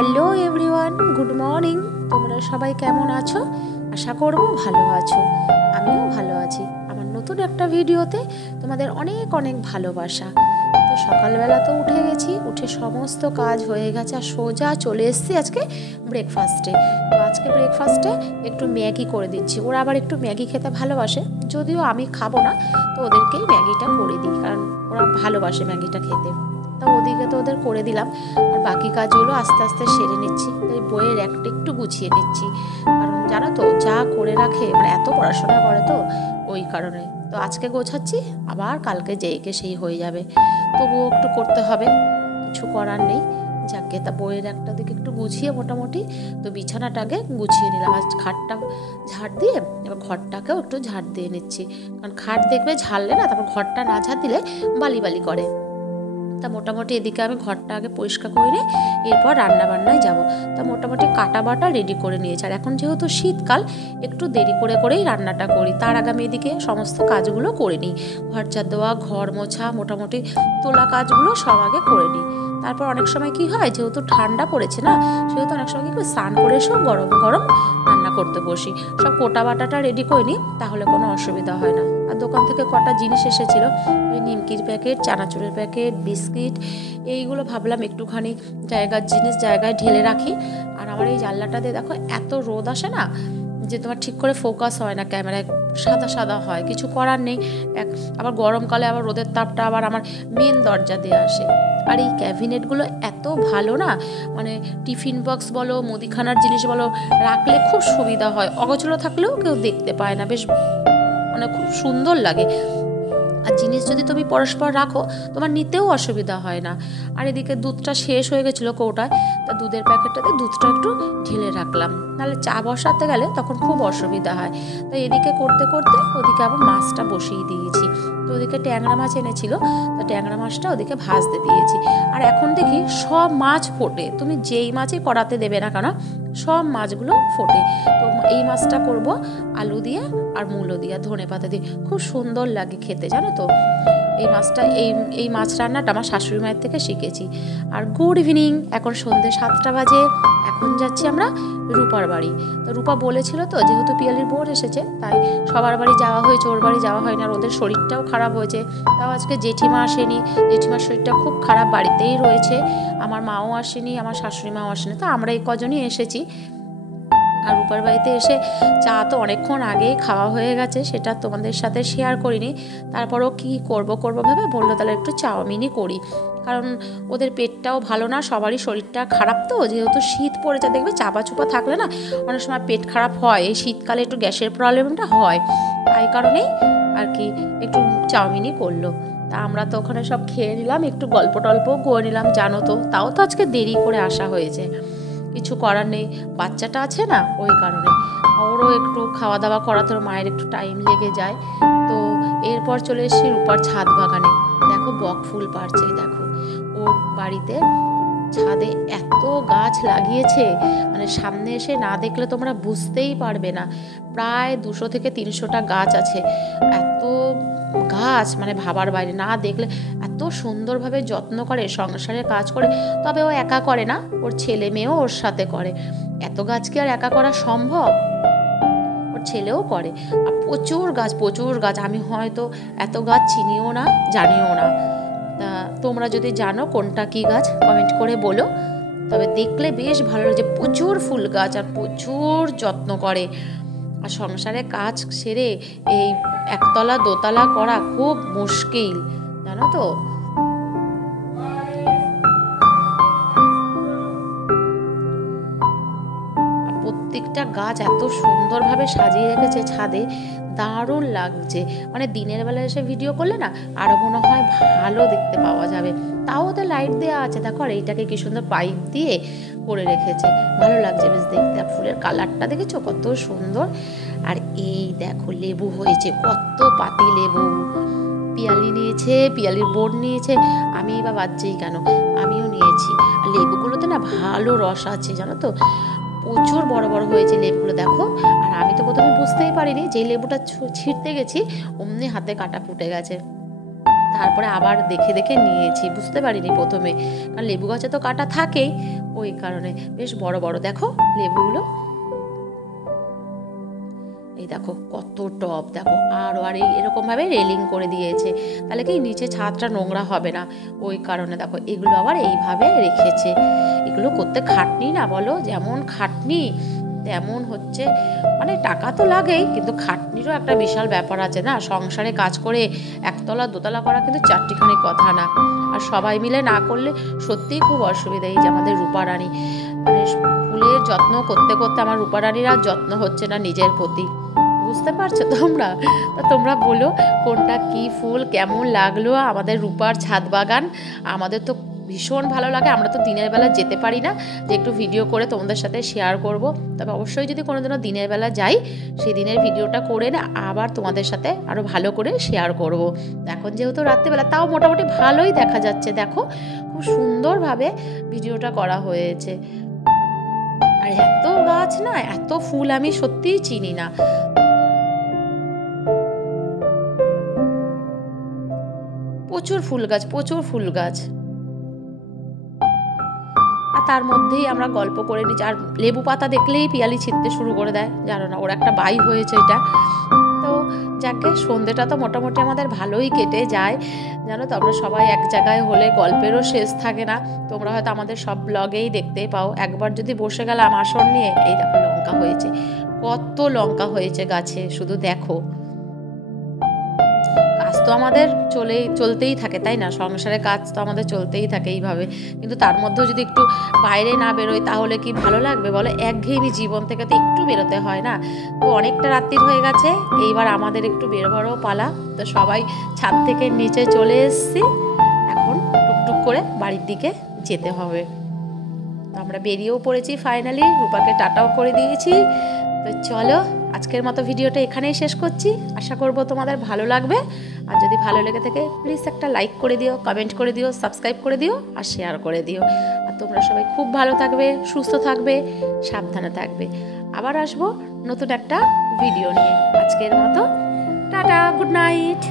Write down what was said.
Hello everyone, good morning. তোমরা সবাই কেমন আছো? আশা করব ভালো আছো। আমিও ভালো আছি। আমার নতুন একটা ভিডিওতে তোমাদের অনেক অনেক ভালোবাসা। তো সকালবেলা তো উঠে গেছি, উঠে সমস্ত কাজ হয়ে গেছে আর সোজা চলে এসেছি আজকে ব্রেকফাস্টে। তো আজকে ব্রেকফাস্টে একটু ম্যাগি করে দিচ্ছি। ওরা আবার একটু ম্যাগি খেতে ভালোবাসে, যদিও আমি খাবো না, তো ওদেরকেই ম্যাগিটা করে দিই, কারণ ওরা ভালোবাসে ম্যাগিটা খেতে। তা ওদিকে তো ওদের করে দিলাম, আর বাকি কাজগুলো আস্তে আস্তে সেরে নিচ্ছি। তাই বইয়ের একটু গুছিয়ে নিচ্ছি, কারণ জানো তো যা করে রাখে, মানে এত পড়াশোনা করে তো ওই কারণে। তো আজকে গোছাচ্ছি, আবার কালকে যেইকে সেই হয়ে যাবে, তবুও একটু করতে হবে, কিছু করার নেই। যাকে তা বইয়ের একটা দিকে একটু গুছিয়ে মোটামুটি তো বিছানাটাকে গুছিয়ে নিলাম। আজ খাটটা ঝাড় দিয়ে এবার ঘরটাকেও একটু ঝাড় দিয়ে নিচ্ছি, কারণ খাট দেখবে ঝাড়লে না, তারপর ঘরটা না ঝাড় দিলে বালি বালি করে। তা মোটামুটি এদিকে আমি ঘরটা আগে পরিষ্কার করে নিই, এরপর রান্নাবান্নায় যাব। তা মোটামুটি কাটা বাটা রেডি করে নিয়েছি, আর এখন যেহেতু শীতকাল একটু দেরি করে করেই রান্নাটা করি। তার আগে আমি এদিকে সমস্ত কাজগুলো করে নিই, ঘর ঝাড় দেওয়া, ঘর মোছা, মোটামুটি তোলা কাজগুলো সব আগে করে নিই। তারপর অনেক সময় কি হয়, যেহেতু ঠান্ডা পড়েছে না, সেহেতু অনেক সময় কি করে স্নান করে এসেও গরম গরম রান্না করতে বসি। সব কোটা বাটাটা রেডি করে নিই, তাহলে কোনো অসুবিধা হয় না। আর দোকান থেকে কটা জিনিস এসেছিল, ওই নিমকির প্যাকেট, চানাচুরের প্যাকেট, বিস্কিট, এইগুলো ভাবলাম একটুখানি জায়গার জিনিস জায়গায় ঢেলে রাখি। আর আমার এই জানলাটা দিয়ে দেখো এত রোদ আসে না, যে তোমার ঠিক করে ফোকাস হয় না, ক্যামেরায় সাদা সাদা হয়, কিছু করার নেই। আবার গরমকালে আবার রোদের তাপটা আবার আমার মেন দরজা দিয়ে আসে। আর এই ক্যাবিনেটগুলো এত ভালো না, মানে টিফিন বক্স বলো, মুদিখানার জিনিস বলো, রাখলে খুব সুবিধা হয়। অগোছলো থাকলেও কেউ দেখতে পায় না, বেশ মানে খুব সুন্দর লাগে। আর জিনিস যদি তুমি পরস্পর রাখো, তোমার নিতেও অসুবিধা হয় না। আর এদিকে দুধটা শেষ হয়ে গেছিলো কৌটায়, তা দুধের প্যাকেটটাতে দুধটা একটু ঢেলে রাখলাম, নাহলে চা বসাতে গেলে তখন খুব অসুবিধা হয়। তো এদিকে করতে করতে ওদিকে আবার মাছটা বসিয়ে দিয়েছি। তো ওদিকে ট্যাংরা মাছ এনেছিল, তো ট্যাংরা মাছটা ওদিকে ভাজতে দিয়েছি। আর এখন দেখি সব মাছ ফোটে, তুমি যেই মাছই কড়াতে দেবে না কেন সব মাছগুলো ফোটে। তো এই মাছটা করব আলু দিয়ে আর মূলো দিয়ে, ধনেপাতা দিয়ে, খুব সুন্দর লাগে খেতে, জানো তো। এই মাছটা এই মাছ রান্নাটা আমার শাশুড়ি মায়ের থেকে শিখেছি। আর গুড ইভিনিং, এখন সন্ধ্যে 7টা বাজে। এখন যাচ্ছি আমরা রূপার বাড়ি। তো রূপা বলেছিল তো, যেহেতু পিয়ালির বোন এসেছে, তাই সবার বাড়ি যাওয়া হয়েছে, ওর বাড়ি যাওয়া হয় না। আর ওদের শরীরটাও খারাপ হয়েছে, তাও আজকে জেঠিমা আসেনি, জেঠিমার শরীরটা খুব খারাপ, বাড়িতেই রয়েছে। আমার মাও আসেনি, আমার শাশুড়ি মাও আসেনি, তো আমরা এই কজনই এসেছি। আর রূপার বাড়িতে এসে চা তো অনেকক্ষণ আগেই খাওয়া হয়ে গেছে, সেটা তোমাদের সাথে শেয়ার করিনি। তারপরও কি করব ভেবে বললো তাহলে একটু চাউমিনই করি, কারণ ওদের পেটটাও ভালো না, সবারই শরীরটা খারাপ। তো যেহেতু শীত পড়েছে, দেখবে চাপা চুপা থাকলে না অনেক সময় পেট খারাপ হয়, এই শীতকালে একটু গ্যাসের প্রবলেমটা হয়, তাই কারণেই আর কি একটু চাউমিনই করলো। তা আমরা তো ওখানে সব খেয়ে নিলাম, একটু গল্প টল্পও করে নিলাম, জানো তো। তাও তো আজকে দেরি করে আসা হয়েছে, কিছু করার নেই, বাচ্চাটা আছে না, ওই কারণে ওরও একটু খাওয়া দাওয়া করাতে ওর মায়ের একটু টাইম লেগে যায়। তো এরপর চলে এসেছি রূপার ছাদ বাগানে। দেখো বক ফুল পারছে, দেখো ওর বাড়িতে ছাদে এত গাছ লাগিয়েছে, মানে সামনে এসে না দেখলে তোমরা বুঝতেই পারবে না। প্রায় 200 থেকে 300টা গাছ আছে, এত গাছ মানে ভাবার বাইরে। না দেখলে এত সুন্দরভাবে যত্ন করে, সংসারে কাজ করে। তবে ও একা করে না, ওর ছেলে মেয়েও ওর সাথে করে। এত গাছ কি আর একা করা সম্ভব? ওর ছেলেও করে। আর প্রচুর গাছ, আমি হয়তো এত গাছ চিনিও না, জানিও না। তা তোমরা যদি জানো কোনটা কি গাছ, কমেন্ট করে বলো। তবে দেখলে বেশ ভালো লাগে, প্রচুর ফুল গাছ আর প্রচুর যত্ন করে। আর সংসারে কাজ সেরে এই একতলা দোতলা করা খুব মুশকিল, জানো তো। প্রত্যেকটা গাছ এত সুন্দরভাবে সাজিয়ে রেখেছে ছাদে, দারুণ লাগছে। মানে দিনের বেলা এসে ভিডিও করলে না আরো মনে হয় ভালো দেখতে পাওয়া যাবে। তাও ওদের লাইট দেওয়া আছে, দেখো আর এইটাকে কি সুন্দর পাইপ দিয়ে করে রেখেছে, ভালো লাগছে বেশ দেখতে। আর ফুলের কালারটা দেখেছো কত সুন্দর। আর এই দেখো লেবু হয়েছে, কত পাতি লেবু। পিয়ালি নিয়েছে, পিয়ালির বোন নিয়েছে, আমি বা বাচ্চাই কেন, আমিও নিয়েছি। আর লেবুগুলোতে না ভালো রস আছে, জানো তো, প্রচুর বড় বড় হয়েছে লেবুগুলো, দেখো। আর আমি তো প্রথমে বুঝতেই পারিনি, যে লেবুটা ছিঁড়তে গেছি অমনি হাতে কাটা ফুটে গেছে। তারপরে আবার দেখে দেখে নিয়েছি, বুঝতে পারিনি প্রথমে, কারণ লেবু গাছে তো কাটা থাকেই, ওই কারণে। বেশ বড় বড় দেখো লেবুগুলো, এই দেখো কত টপ, দেখো আর এরকম ভাবে রেলিং করে দিয়েছে, তাহলে কি নিচে ছাদটা নোংরা হবে না, ওই কারণে দেখো এগুলো আবার এইভাবে রেখেছে। এগুলো করতে খাটনি না বলো, যেমন খাটনি তেমন হচ্ছে, মানে টাকা তো লাগেই, কিন্তু খাটনিরও একটা বিশাল ব্যাপার আছে না, সংসারে কাজ করে একতলা দোতলা করা কিন্তু চারটিখানি কথা না, আর সবাই মিলে না করলে সত্যিই খুব অসুবিধা। এই যে আমাদের রূপারানী, মানে ফুলের যত্ন করতে করতে আমার রূপারানীর আর যত্ন হচ্ছে না নিজের প্রতি, বুঝতে পারছো তোমরা? তোমরা বলো কোনটা কি ফুল কেমন লাগলো আমাদের রূপার ছাদ বাগান। আমাদের তো ভীষণ ভালো লাগে, আমরা তো দিনের বেলা যেতে পারি না যে একটু ভিডিও করে তোমাদের সাথে শেয়ার করব, তবে অবশ্যই যদি কোনোদিনও দিনের বেলা যাই সেই দিনের ভিডিওটা করে না আবার তোমাদের সাথে আরও ভালো করে শেয়ার করব। এখন যেহেতু রাত্রিবেলা, তাও মোটামুটি ভালোই দেখা যাচ্ছে, দেখো খুব সুন্দরভাবে ভিডিওটা করা হয়েছে। আর এত গাছ না, এত ফুল আমি সত্যিই চিনি না। প্রচুর ফুল গাছ, প্রচুর ফুল গাছ। আর তার মধ্যেই আমরা গল্প করে নিচ্ছি, আর লেবু পাতা দেখলেই পিয়ালি ছিঁড়তে শুরু করে দেয়, জানো না, ওর একটা বাই হয়েছে এটা। তো যাকে সন্ধ্যেটা তো মোটামুটি আমাদের ভালোই কেটে যায়, জানো তো, আমরা সবাই এক জায়গায় হলে গল্পেরও শেষ থাকে না। তোমরা হয়তো আমাদের সব ব্লগেই দেখতে পাও, একবার যদি বসে গেলাম আসন নিয়ে, এই দেখো লঙ্কা হয়েছে, কত লঙ্কা হয়েছে গাছে, শুধু দেখো। কাজ তো আমাদের চলতেই থাকে, তাই না, সংসারের কাজ তো আমাদের চলতেই থাকে এইভাবে, কিন্তু তার মধ্যেও যদি একটু বাইরে না বেরোই তাহলে কি ভালো লাগবে বলো? একঘেয়েমি জীবন থেকে তো একটু বেরোতে হয় না। তো অনেকটা রাত্রির হয়ে গেছে, এইবার আমাদের একটু বেরোবারও পালা। তো সবাই ছাদ থেকে নিচে চলে এসেছি, এখন টুকটুক করে বাড়ির দিকে যেতে হবে। তো আমরা বেরিয়েও পড়েছি ফাইনালি, রূপাকে টাটাও করে দিয়েছি। তো চলো আজকের মতো ভিডিওটা এখানেই শেষ করছি, আশা করব তোমাদের ভালো লাগবে। আর যদি ভালো লেগে থাকে প্লিজ একটা লাইক করে দিও, কমেন্ট করে দিও, সাবস্ক্রাইব করে দিও আর শেয়ার করে দিও। আর তোমরা সবাই খুব ভালো থাকবে, সুস্থ থাকবে, সাবধানে থাকবে। আবার আসবো নতুন একটা ভিডিও নিয়ে। আজকের মতো টাটা, গুড নাইট।